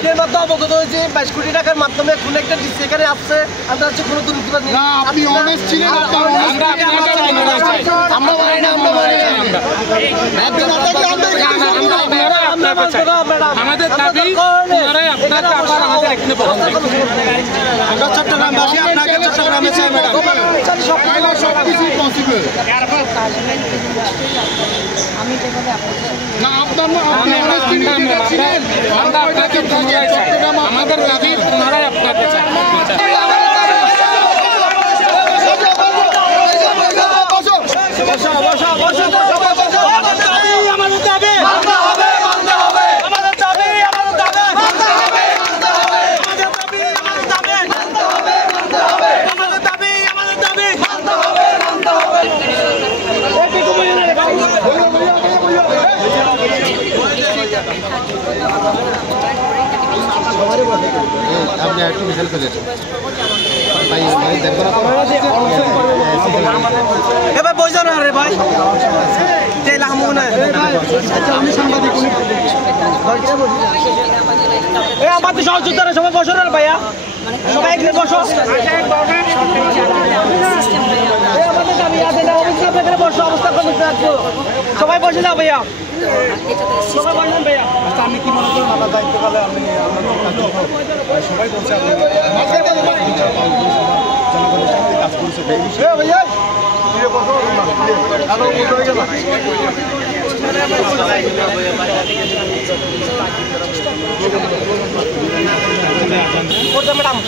মিডিয়ার মাধ্যমে অবগত হয়েছে 22 কোটি টাকার মাধ্যমে কোন একটা ডিসি এখানে আসছে, আমরা হচ্ছে কোনো দুর্নীতিবাদ নেই। না আপনি অনেস্ট ছিলেন, আমরা মানি না, আমরা মানি না। আমাদের দাবি আপনার টাকার আমাদের এখানে আমরা চট্টগ্রামবাসী আপনাকে চট্টগ্রামে চাই ম্যাডাম, সবকিছুই পসিবল। না আপনার আমাদের দাবি ওনারাই আপনাকে চাই। আপনি একটু মিছিল ফেলেছেন এবার বইজন রে ভাই আমাদের সহযোদ্ধারা সবাই বসো না ভাইয়া, সবাই এখানে বসো। সবাই বসে যাও ভাইয়া, সবাই বসেন ভাইয়া। আমি কি মনে করি মালা দায়িত্বকালে আমি সবাই বলছে জনগণের সাথে কাজ করেছে ভাইয়া। ম্যাডাম